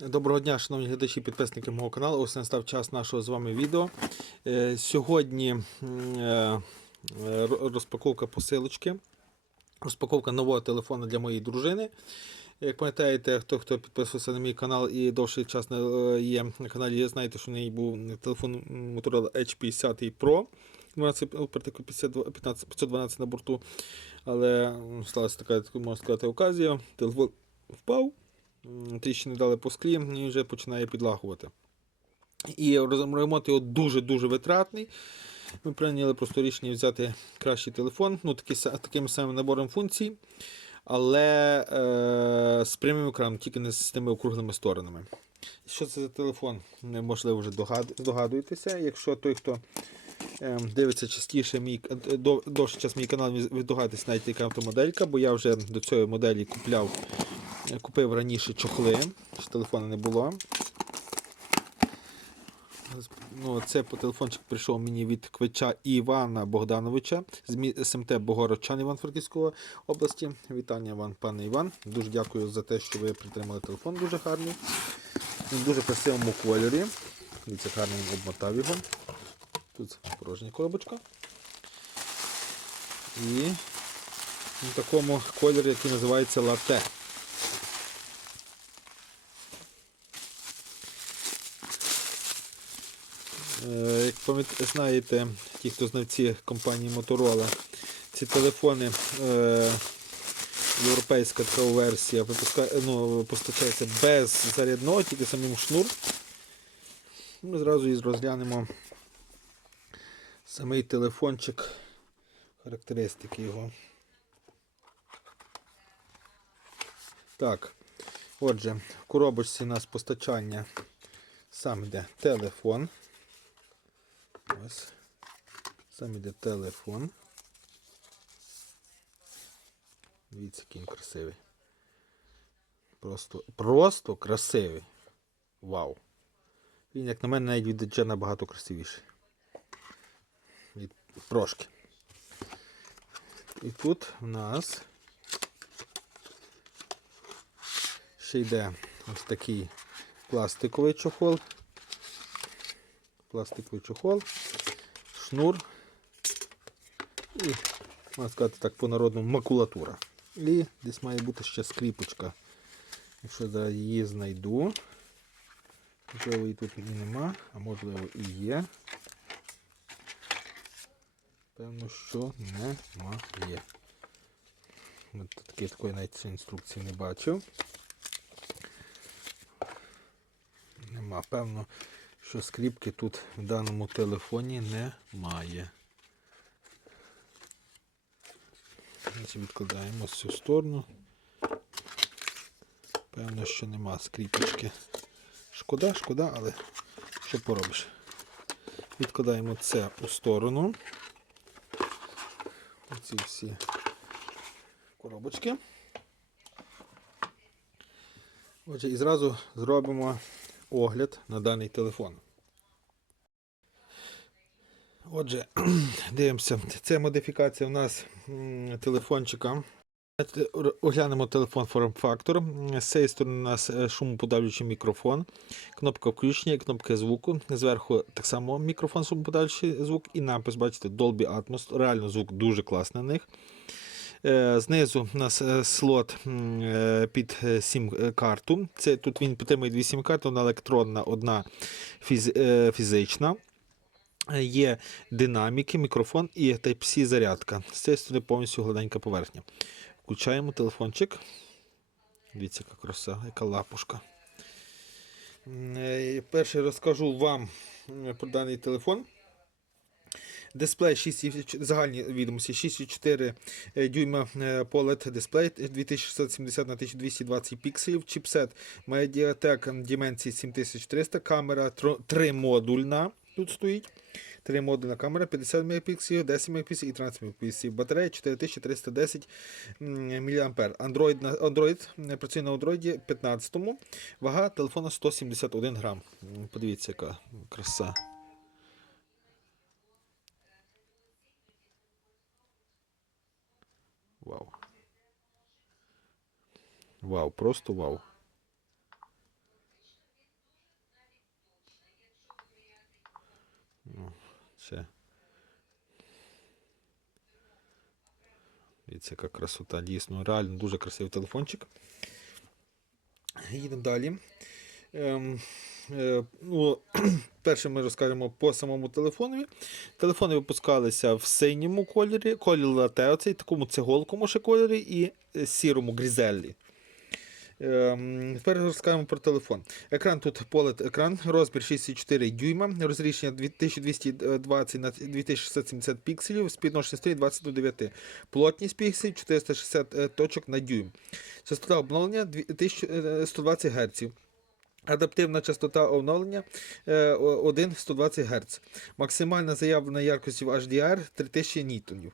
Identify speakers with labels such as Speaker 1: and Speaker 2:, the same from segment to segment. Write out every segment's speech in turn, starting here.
Speaker 1: Доброго дня, шановні глядачі, підписники мого каналу. Ось настав час нашого з вами відео. Е, Сьогодні е, е, розпаковка посилочки. Розпаковка нового телефону для моєї дружини. Як пам'ятаєте, хто хто підписувався на мій канал і довший час є на каналі, знаєте, що в неї був телефон Motorola H50 Pro. 12 15 512 на борту. Але сталася така, можна сказати, оказія. Телефон впав. Тріщини дали по склі і вже починає підлагувати. І ремонт його дуже-дуже витратний. Ми прийняли просто рішення взяти кращий телефон, ну, са- таким самим набором функцій, але е, з прямим екраном, тільки не з тими округлими сторонами. Що це за телефон? Неможливо вже догад... здогадуєтеся. Якщо той, хто е, дивиться частіше мій е, довший час мій канал, ви здогадуєтесь навіть яка автомоделька, бо я вже до цієї моделі купляв я купив раніше чохли, ще телефону не було. Ну, це по телефончик прийшов мені від квича Івана Богдановича з СМТ Богородчан Іван Франківської області. Вітання вам, пане Іван. Дуже дякую за те, що ви притримали телефон дуже гарний. Він дуже красивому кольорі. Дивіться, він обмотав його. Тут порожня коробочка. І в такому кольорі, який називається лате. Як знаєте, ті, хто знавці компанії Motorola, ці телефони, е, європейська така версія, ну, постачається без зарядного, тільки самим шнур. Ми зразу і розглянемо самий телефончик, характеристики його. Так, отже, в коробочці у нас постачання сам йде телефон. Ось. Сам іде телефон. Дивіться, який він красивий. Просто, просто красивий. Вау. Він, як на мене, навіть від DJI набагато красивіший. Від трошки. І тут в нас ще йде ось такий пластиковий чохол пластиковий чохол, шнур і, можна сказати так, по-народному макулатура. І десь має бути ще скріпочка. Якщо зараз її знайду, можливо її тут і нема, а можливо і є. Певно, що немає. От Такі такої навіть інструкції не бачив. Нема, певно, що скріпки тут в даному телефоні немає. Відкладаємо з цю сторону. Певно, що нема скріпочки. Шкода, шкода, але що поробиш? Відкладаємо це у сторону. Оці всі коробочки. Отже, і зразу зробимо огляд на даний телефон. Отже, дивимося. Це модифікація у нас телефончика. Оглянемо телефон форм-фактор. З цієї сторони у нас е, шумоподавлюючий мікрофон, кнопка включення і кнопка звуку. Зверху так само мікрофон шумоподавлюючий звук і напис, бачите, Dolby Atmos. Реально звук дуже класний на них. Е, Знизу у нас е, слот е, під сім-карту. Це Тут він підтримує дві сім-карти, одна електронна, одна фізична. Є динаміки, мікрофон і Type-C зарядка. З цієї сторони повністю гладенька поверхня. Включаємо телефончик. Дивіться, яка краса, яка лапушка. Перше розкажу вам про даний телефон. Дисплей 6, загальні відомості 6,4 е, дюйма POLED дисплей 2670 на 1220 пікселів. Чіпсет Mediatek Dimensity 7300, камера 3 модульна. Тут стоїть. 3 модульна камера 50 мегапікселів, 10 мегапікселів і 13 мегапікселів. Батарея 4310 мА. Android, Android працює на Android 15. Вага телефона 171 грам. Подивіться, яка краса. Вау, просто вау. Ну, це. Дивіться, яка красота. Дійсно, реально дуже красивий телефончик. Їдемо далі. Ем, е, ну, Перше ми розкажемо по самому телефонові. Телефони випускалися в синьому кольорі, кольорі лате, оцей такому цеголкому ще кольорі і сірому грізеллі. Ем, Тепер розкажемо про телефон. Екран тут полет екран, розмір 6,4 дюйма, розрішення 2220 на 2670 пікселів, співношення сторін 20 до 9. Плотність пікселів 460 е, точок на дюйм. Частота обновлення 1120 Гц. Адаптивна частота оновлення е, 1 120 Гц. Максимальна заявлена яркість в HDR 3000 нітонів.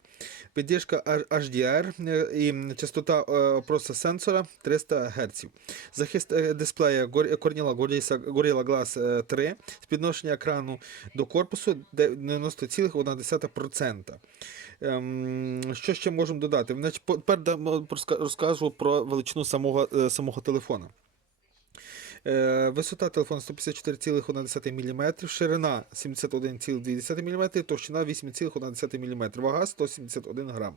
Speaker 1: Піддержка HDR е, і частота е, просто сенсора 300 Гц. Захист е, дисплея Cornell Gorilla Glass е, 3. Спідношення екрану до корпусу 90,1%. Ем, Що ще можемо додати? Тепер розкажу про величину самого, е, самого телефона. Е, Висота телефону 154,1 мм, ширина 71,2 мм, товщина 8,1 мм, вага 171 грам.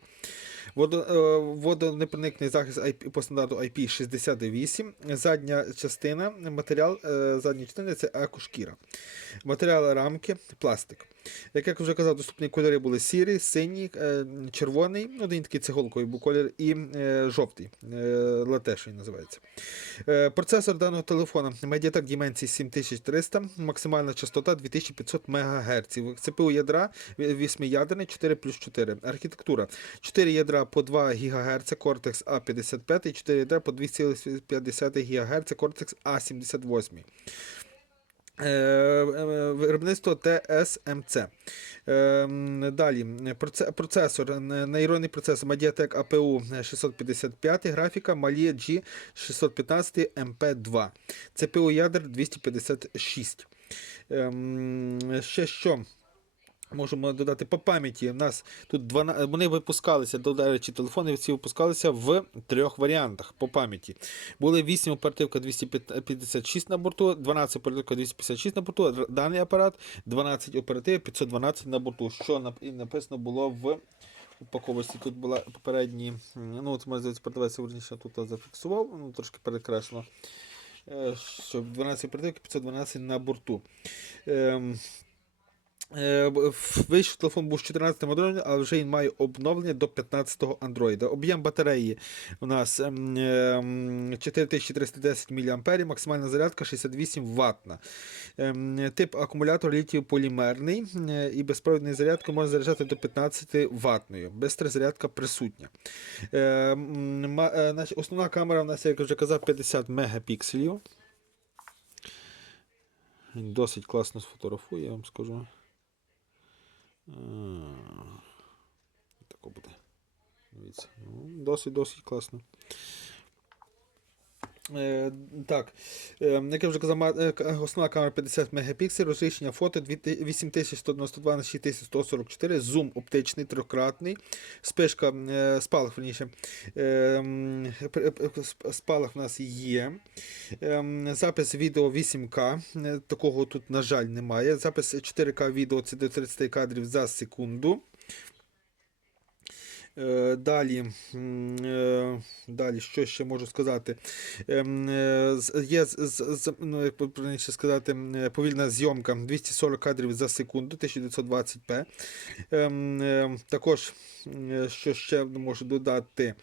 Speaker 1: Е, водонепроникний захист IP, по стандарту IP68. Задня частина, матеріал е, задньої частини це екошкіра. Матеріал рамки пластик. Як я вже казав, доступні кольори були сірий, синій, е, червоний, ну, один такий цеголковий був колір, і жовтий, лате, що він називається. Процесор даного телефона Mediatek Dimensity 7300, максимальна частота 2500 МГц. ЦПУ ядра 8-ядерний 4 плюс 4. Архітектура 4 ядра по 2 ГГц Cortex A55 і 4 ядра по 2,5 ГГц Cortex A78. Е, е, Виробництво TSMC. Е, Далі процесор, нейронний процесор Mediatek APU 655, графіка Mali G615 MP2. CPU ядер 256. Ем, Ще що? Можемо додати по пам'яті. У нас тут 12, вони випускалися, до речі, телефони ці випускалися в трьох варіантах по пам'яті. Були 8 оперативка 256 на борту, 12 оперативка 256 на борту, даний апарат, 12 оператив 512 на борту, що написано було в упаковочці. Тут була попередні, ну от можна продавець верніше тут зафіксував, ну трошки перекреслено. Е, Що 12 оперативки 512 на борту. Ем, Вийшов телефон був з 14 Android, але вже він має обновлення до 15-го Android. Об'єм батареї у нас ем, ем, 4310 мАh, максимальна зарядка 68 ватна. Ем, Тип акумулятор літій полімерний е, і безпровідний зарядку можна заряджати до 15 ватною. Бистра зарядка присутня. Е, ма- е, Основна камера у нас, як я вже казав, 50 мегапікселів. Досить класно сфотографує, я вам скажу. Тако буде. Дивіться. Ну, Досить, досить класно. Е, так, е, як я вже казав, е, основна камера 50 мегапікселів, розрішення фото 8192 на 6144, зум оптичний трьохкратний, спишка, е, спалах, верніше, е, м, пр- пр- сп- спалах в нас є. Ем, Запис відео 8К, е, такого тут, на жаль, немає. Запис 4К відео це до 30 кадрів за секунду. Далі, далі, що ще можу сказати? Ем, е, Є, ну, як сказати, е, повільна зйомка 240 кадрів за секунду, 1920p. Ем, е, Також, що ще можу додати?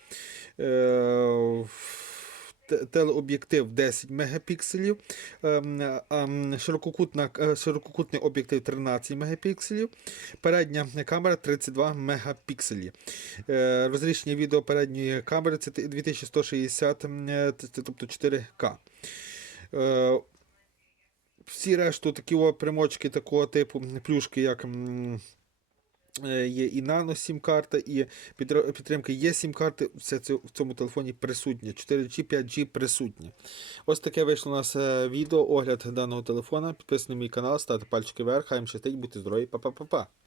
Speaker 1: Те- Телеоб'єктив 10 мегапікселів, ем, а, ширококутна, е, ширококутний об'єктив 13 мегапікселів, передня камера 32 мегапікселі. Е, Розрішення відео передньої камери це 2160, м, е, т- т- тобто 4К. Е, Всі решту такі примочки такого типу плюшки, як є і нано сім-карта, і підтр- підтримка є сім-карти, все це в цьому телефоні присутнє. 4G, 5G присутнє. Ось таке вийшло у нас е, відео, огляд даного телефона. Підписуйтесь на мій канал, ставте пальчики вверх, хай вам щастить, будьте здорові, па-па-па-па.